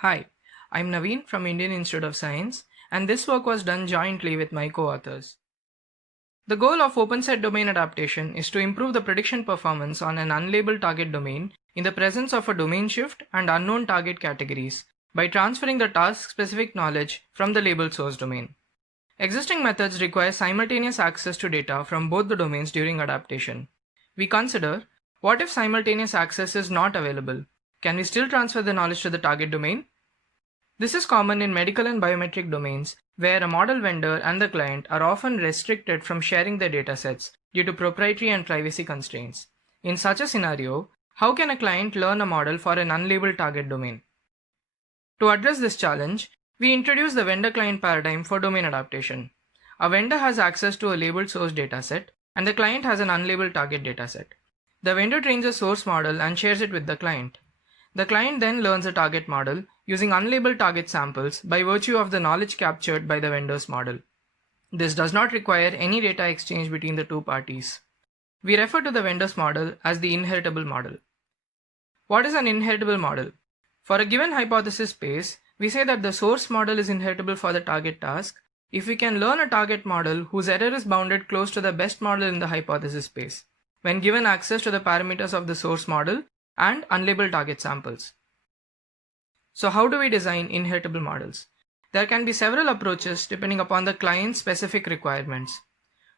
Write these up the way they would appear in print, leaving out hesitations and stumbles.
Hi, I'm Naveen from Indian Institute of Science, and this work was done jointly with my co-authors. The goal of open-set domain adaptation is to improve the prediction performance on an unlabeled target domain in the presence of a domain shift and unknown target categories by transferring the task-specific knowledge from the labeled source domain. Existing methods require simultaneous access to data from both the domains during adaptation. We consider, what if simultaneous access is not available? Can we still transfer the knowledge to the target domain? This is common in medical and biometric domains, where a model vendor and the client are often restricted from sharing their datasets due to proprietary and privacy constraints. In such a scenario, how can a client learn a model for an unlabeled target domain? To address this challenge, we introduce the vendor-client paradigm for domain adaptation. A vendor has access to a labeled source dataset, and the client has an unlabeled target dataset. The vendor trains a source model and shares it with the client. The client then learns a target model using unlabeled target samples by virtue of the knowledge captured by the vendor's model. This does not require any data exchange between the two parties. We refer to the vendor's model as the inheritable model. What is an inheritable model? For a given hypothesis space, we say that the source model is inheritable for the target task if we can learn a target model whose error is bounded close to the best model in the hypothesis space, when given access to the parameters of the source model and unlabeled target samples. So how do we design inheritable models? There can be several approaches depending upon the client's specific requirements.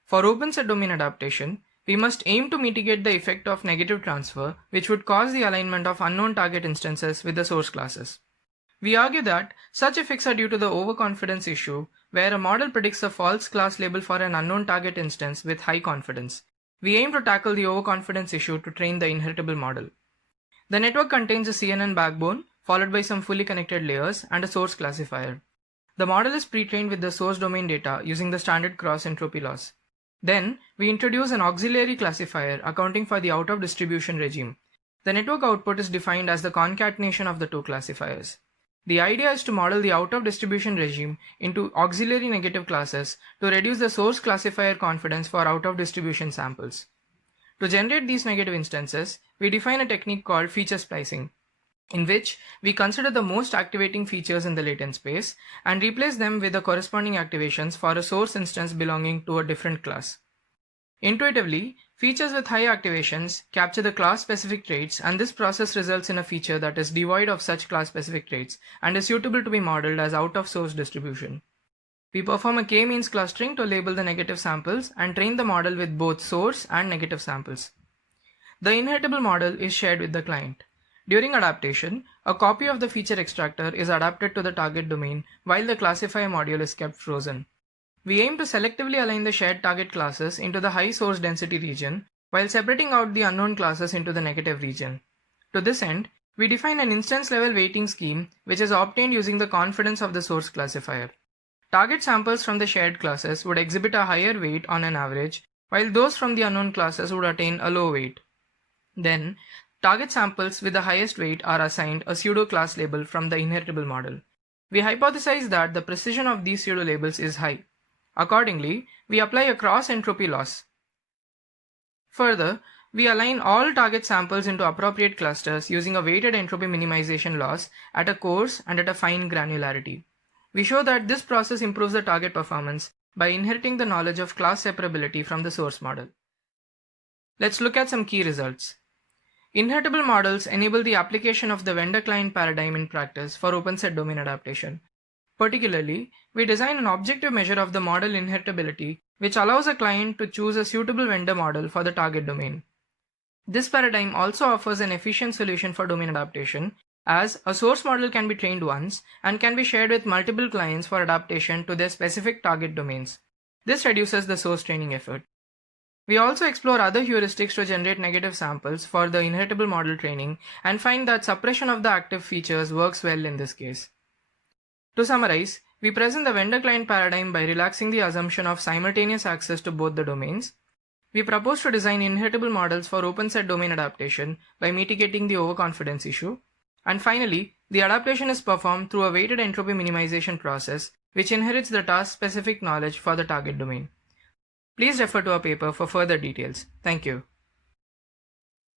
For open-set domain adaptation, we must aim to mitigate the effect of negative transfer, which would cause the alignment of unknown target instances with the source classes. We argue that such effects are due to the overconfidence issue, where a model predicts a false class label for an unknown target instance with high confidence. We aim to tackle the overconfidence issue to train the inheritable model. The network contains a CNN backbone, followed by some fully connected layers and a source classifier. The model is pre-trained with the source domain data using the standard cross-entropy loss. Then, we introduce an auxiliary classifier accounting for the out-of-distribution regime. The network output is defined as the concatenation of the two classifiers. The idea is to model the out-of-distribution regime into auxiliary negative classes to reduce the source classifier confidence for out-of-distribution samples. To generate these negative instances, we define a technique called feature splicing, in which we consider the most activating features in the latent space and replace them with the corresponding activations for a source instance belonging to a different class. Intuitively, features with high activations capture the class-specific traits, and this process results in a feature that is devoid of such class-specific traits and is suitable to be modeled as out-of-source distribution. We perform a k-means clustering to label the negative samples and train the model with both source and negative samples. The inheritable model is shared with the client. During adaptation, a copy of the feature extractor is adapted to the target domain while the classifier module is kept frozen. We aim to selectively align the shared target classes into the high source density region while separating out the unknown classes into the negative region. To this end, we define an instance level weighting scheme which is obtained using the confidence of the source classifier. Target samples from the shared classes would exhibit a higher weight on an average, while those from the unknown classes would attain a low weight. Then, target samples with the highest weight are assigned a pseudo-class label from the inheritable model. We hypothesize that the precision of these pseudo-labels is high. Accordingly, we apply a cross-entropy loss. Further, we align all target samples into appropriate clusters using a weighted entropy minimization loss at a coarse and at a fine granularity. We show that this process improves the target performance by inheriting the knowledge of class separability from the source model. Let's look at some key results. Inheritable models enable the application of the vendor-client paradigm in practice for open-set domain adaptation. Particularly, we design an objective measure of the model inheritability, which allows a client to choose a suitable vendor model for the target domain. This paradigm also offers an efficient solution for domain adaptation, as a source model can be trained once and can be shared with multiple clients for adaptation to their specific target domains. This reduces the source training effort. We also explore other heuristics to generate negative samples for the inheritable model training and find that suppression of the active features works well in this case. To summarize, we present the vendor-client paradigm by relaxing the assumption of simultaneous access to both the domains. We propose to design inheritable models for open-set domain adaptation by mitigating the overconfidence issue. And finally, the adaptation is performed through a weighted entropy minimization process, which inherits the task-specific knowledge for the target domain. Please refer to our paper for further details. Thank you.